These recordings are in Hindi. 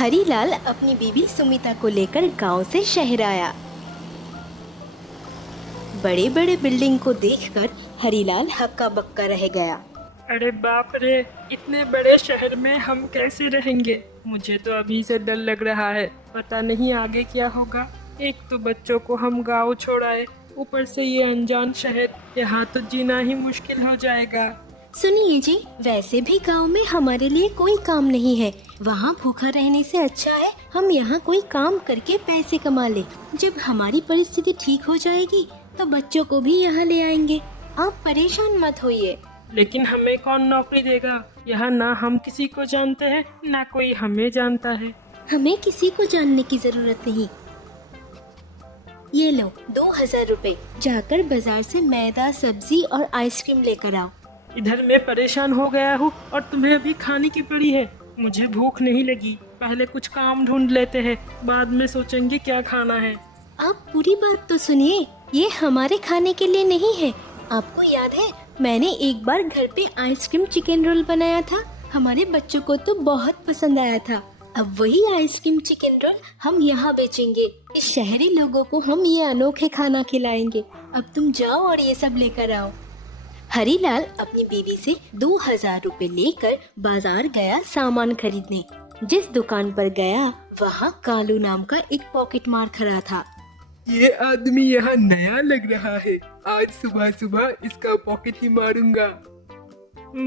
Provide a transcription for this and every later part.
हरीलाल अपनी बीवी सुमिता को लेकर गांव से शहर आया। बड़े बड़े बिल्डिंग को देखकर हरीलाल हक्का बक्का रह गया। अरे बाप रे, इतने बड़े शहर में हम कैसे रहेंगे। मुझे तो अभी से डर लग रहा है, पता नहीं आगे क्या होगा। एक तो बच्चों को हम गांव छोड़ आए, ऊपर से ये अनजान शहर, यहाँ तो जीना ही मुश्किल हो जाएगा। सुनिए जी, वैसे भी गांव में हमारे लिए कोई काम नहीं है। वहाँ भूखा रहने से अच्छा है हम यहाँ कोई काम करके पैसे कमा ले। जब हमारी परिस्थिति ठीक हो जाएगी तो बच्चों को भी यहाँ ले आएंगे। आप परेशान मत होइए। लेकिन हमें कौन नौकरी देगा। यहाँ ना हम किसी को जानते हैं, ना कोई हमें जानता है। हमें किसी को जानने की जरूरत नहीं। ये लो 2000 रुपए, जाकर बाजार से मैदा, सब्जी और आइसक्रीम लेकर आओ। इधर मैं परेशान हो गया हूँ और तुम्हें अभी खाने की पड़ी है। मुझे भूख नहीं लगी, पहले कुछ काम ढूंढ लेते हैं, बाद में सोचेंगे क्या खाना है। आप पूरी बात तो सुनिए, ये हमारे खाने के लिए नहीं है। आपको याद है मैंने एक बार घर पे आइसक्रीम चिकन रोल बनाया था, हमारे बच्चों को तो बहुत पसंद आया था। अब वही आइसक्रीम चिकन रोल हम यहाँ बेचेंगे। इस शहरी लोगों को हम ये अनोखे खाना खिलाएंगे। अब तुम जाओ और ये सब लेकर आओ। हरीलाल अपनी बीवी से 2000 रुपए लेकर बाजार गया सामान खरीदने। जिस दुकान पर गया वहाँ कालू नाम का एक पॉकेट मार खड़ा था। ये आदमी यहाँ नया लग रहा है, आज सुबह सुबह इसका पॉकेट ही मारूंगा।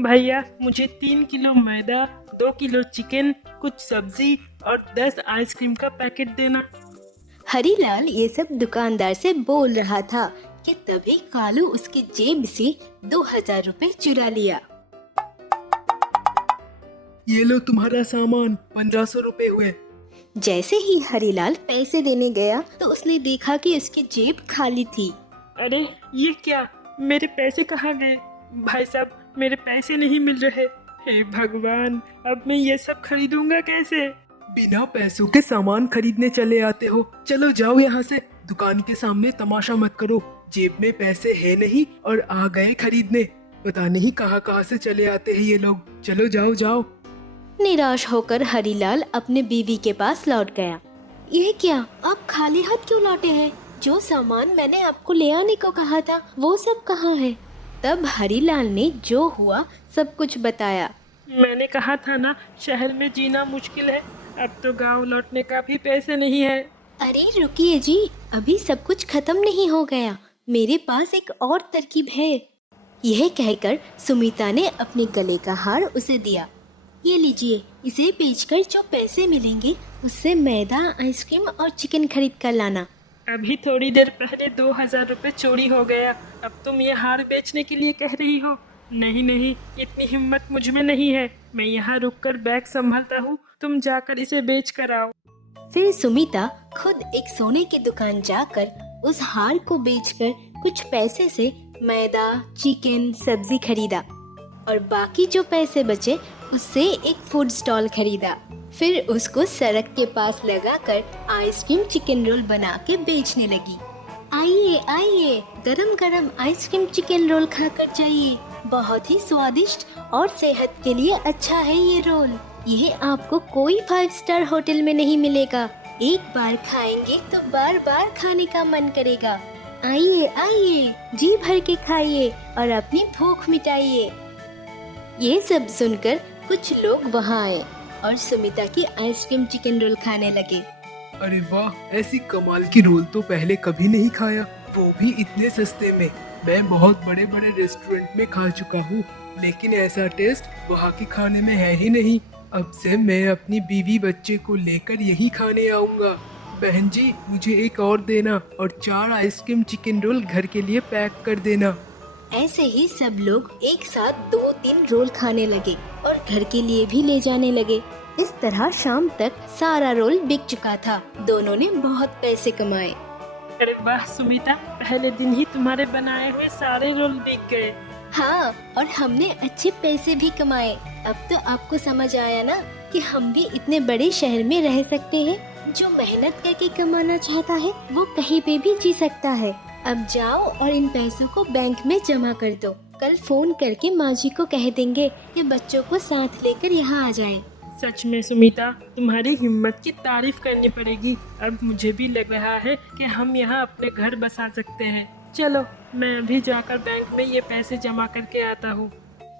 भैया, मुझे 3 किलो मैदा, 2 किलो चिकन, कुछ सब्जी और 10 आइसक्रीम का पैकेट देना। हरीलाल ये सब दुकानदार से बोल रहा था कि तभी कालू उसकी जेब से 2000 रुपए चुरा लिया। ये लो तुम्हारा सामान, 1500 रुपए हुए। जैसे ही हरीलाल पैसे देने गया तो उसने देखा कि उसकी जेब खाली थी। अरे ये क्या, मेरे पैसे कहाँ गए? भाई साहब, मेरे पैसे नहीं मिल रहे। हे भगवान, अब मैं ये सब खरीदूंगा कैसे? बिना पैसों के सामान खरीदने चले आते हो। चलो जाओ यहाँ से, दुकान के सामने तमाशा मत करो। जेब में पैसे है नहीं और आ गए खरीदने। पता नहीं कहाँ कहाँ से चले आते हैं ये लोग। चलो जाओ जाओ। निराश होकर हरीलाल अपने बीवी के पास लौट गया। यह क्या, आप खाली हाथ क्यों लौटे हैं? जो सामान मैंने आपको ले आने को कहा था वो सब कहाँ है? तब हरीलाल ने जो हुआ सब कुछ बताया। मैंने कहा था ना, शहर में जीना मुश्किल है। अब तो गांव लौटने का भी पैसे नहीं है। अरे रुकिए जी, अभी सब कुछ खत्म नहीं हो गया। मेरे पास एक और तरकीब है। यह कहकर सुमिता ने अपने गले का हार उसे दिया। ये लीजिए, इसे बेचकर जो पैसे मिलेंगे उससे मैदा, आइसक्रीम और चिकन खरीद कर लाना। अभी थोड़ी देर पहले 2000 रुपए चोरी हो गया, अब तुम ये हार बेचने के लिए कह रही हो? नहीं नहीं, इतनी हिम्मत मुझ में नहीं है। मैं यहाँ रुककर बैग संभालता हूँ, तुम जाकर इसे बेच कर आओ। फिर सुमिता खुद एक सोने की दुकान जाकर उस हार को बेचकर कुछ पैसे से मैदा, चिकन, सब्जी खरीदा और बाकी जो पैसे बचे उससे एक फूड स्टॉल खरीदा। फिर उसको सड़क के पास लगाकर आइसक्रीम चिकन रोल बना के बेचने लगी। आइए आइए, गरम गरम आइसक्रीम चिकन रोल खाकर जाइए, बहुत ही स्वादिष्ट और सेहत के लिए अच्छा है ये रोल। यह आपको कोई 5 स्टार होटल में नहीं मिलेगा। एक बार खाएंगे तो बार बार खाने का मन करेगा। आइए आइए, जी भर के खाइए और अपनी भूख मिटाइए। ये सब सुनकर कुछ लोग वहाँ आए और सुमिता की आइसक्रीम चिकन रोल खाने लगे। अरे वाह, ऐसी कमाल की रोल तो पहले कभी नहीं खाया, वो भी इतने सस्ते में। मैं बहुत बड़े बड़े रेस्टोरेंट में खा चुका हूँ, लेकिन ऐसा टेस्ट वहाँ के खाने में है ही नहीं। अब से मैं अपनी बीवी बच्चे को लेकर यही खाने आऊँगा। बहन जी, मुझे एक और देना और 4 आइसक्रीम चिकन रोल घर के लिए पैक कर देना। ऐसे ही सब लोग एक साथ 2-3 रोल खाने लगे और घर के लिए भी ले जाने लगे। इस तरह शाम तक सारा रोल बिक चुका था। दोनों ने बहुत पैसे कमाए। अरे वाह सुमिता, पहले दिन ही तुम्हारे बनाए हुए सारे रोल बिक गए। हाँ, और हमने अच्छे पैसे भी कमाए। अब तो आपको समझ आया ना कि हम भी इतने बड़े शहर में रह सकते हैं। जो मेहनत करके कमाना चाहता है वो कहीं पे भी जी सकता है। अब जाओ और इन पैसों को बैंक में जमा कर दो। कल फोन करके माँ जी को कह देंगे कि बच्चों को साथ लेकर यहाँ आ जाएं। सच में सुमिता, तुम्हारी हिम्मत की तारीफ करनी पड़ेगी। अब मुझे भी लग रहा है कि हम यहाँ अपने घर बसा सकते हैं। चलो, मैं अभी जाकर बैंक में ये पैसे जमा करके आता हूँ।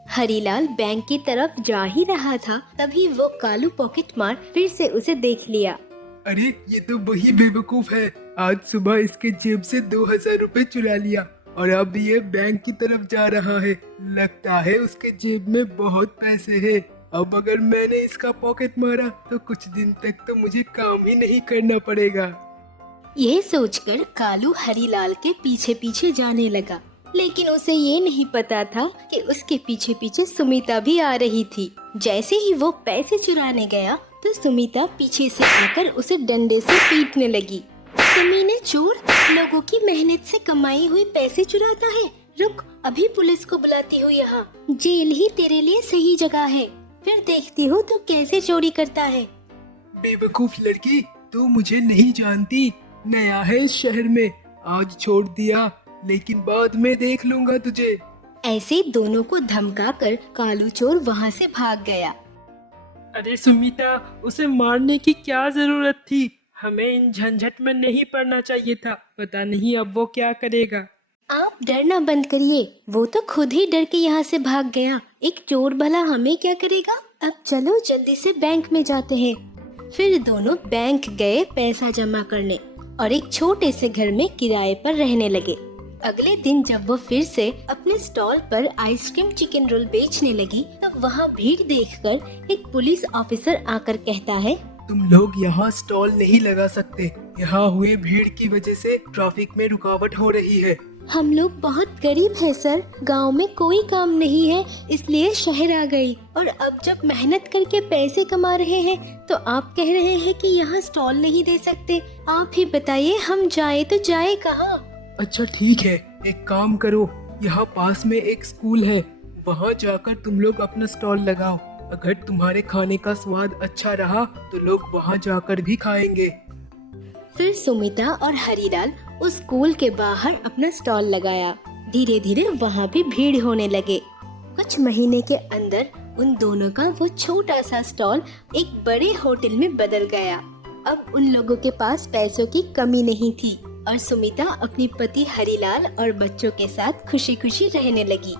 हरीलाल बैंक की तरफ जा ही रहा था, तभी वो कालू पॉकेट मार फिर से उसे देख लिया। अरे ये तो वही बेवकूफ है, आज सुबह इसके जेब से 2000 रुपए चुरा लिया और अब ये बैंक की तरफ जा रहा है। लगता है उसके जेब में बहुत पैसे हैं। अब अगर मैंने इसका पॉकेट मारा तो कुछ दिन तक तो मुझे काम ही नहीं करना पड़ेगा। यह सोचकर कालू हरीलाल के पीछे पीछे जाने लगा, लेकिन उसे ये नहीं पता था कि उसके पीछे पीछे सुमिता भी आ रही थी। जैसे ही वो पैसे चुराने गया तो सुमिता पीछे से आकर उसे डंडे से पीटने लगी। कमीने चोर, लोगों की मेहनत से कमाई हुई पैसे चुराता है। रुक, अभी पुलिस को बुलाती हूँ। यहाँ जेल ही तेरे लिए सही जगह है, फिर देखती हूँ तो कैसे चोरी करता है। बेवकूफ लड़की, तू मुझे नहीं जानती, नया है इस शहर में। आज छोड़ दिया, लेकिन बाद में देख लूंगा तुझे। ऐसे दोनों को धमकाकर कालू चोर वहाँ से भाग गया। अरे सुमिता, उसे मारने की क्या जरूरत थी? हमें इन झंझट में नहीं पड़ना चाहिए था। पता नहीं अब वो क्या करेगा। आप डरना बंद करिए, वो तो खुद ही डर के यहाँ से भाग गया। एक चोर भला हमें क्या करेगा। अब चलो जल्दी से बैंक में जाते हैं। फिर दोनों बैंक गए पैसा जमा करने और एक छोटे से घर में किराए पर रहने लगे। अगले दिन जब वो फिर से अपने स्टॉल पर आइसक्रीम चिकन रोल बेचने लगी तो वहाँ भीड़ देखकर एक पुलिस ऑफिसर आकर कहता है, तुम लोग यहाँ स्टॉल नहीं लगा सकते। यहाँ हुए भीड़ की वजह से ट्रैफिक में रुकावट हो रही है। हम लोग बहुत गरीब हैं सर, गांव में कोई काम नहीं है, इसलिए शहर आ गई। और अब जब मेहनत करके पैसे कमा रहे हैं तो आप कह रहे हैं कि यहाँ स्टॉल नहीं दे सकते। आप ही बताइए, हम जाए तो जाए कहाँ। अच्छा ठीक है, एक काम करो, यहाँ पास में एक स्कूल है, वहाँ जाकर तुम लोग अपना स्टॉल लगाओ। अगर तुम्हारे खाने का स्वाद अच्छा रहा तो लोग वहाँ जाकर भी खाएंगे। फिर सुमिता और हरीलाल उस स्कूल के बाहर अपना स्टॉल लगाया। धीरे धीरे वहाँ भी भीड़ होने लगे। कुछ महीने के अंदर उन दोनों का वो छोटा सा स्टॉल एक बड़े होटल में बदल गया। अब उन लोगों के पास पैसों की कमी नहीं थी और सुमिता अपनी पति हरीलाल और बच्चों के साथ खुशी खुशी रहने लगी।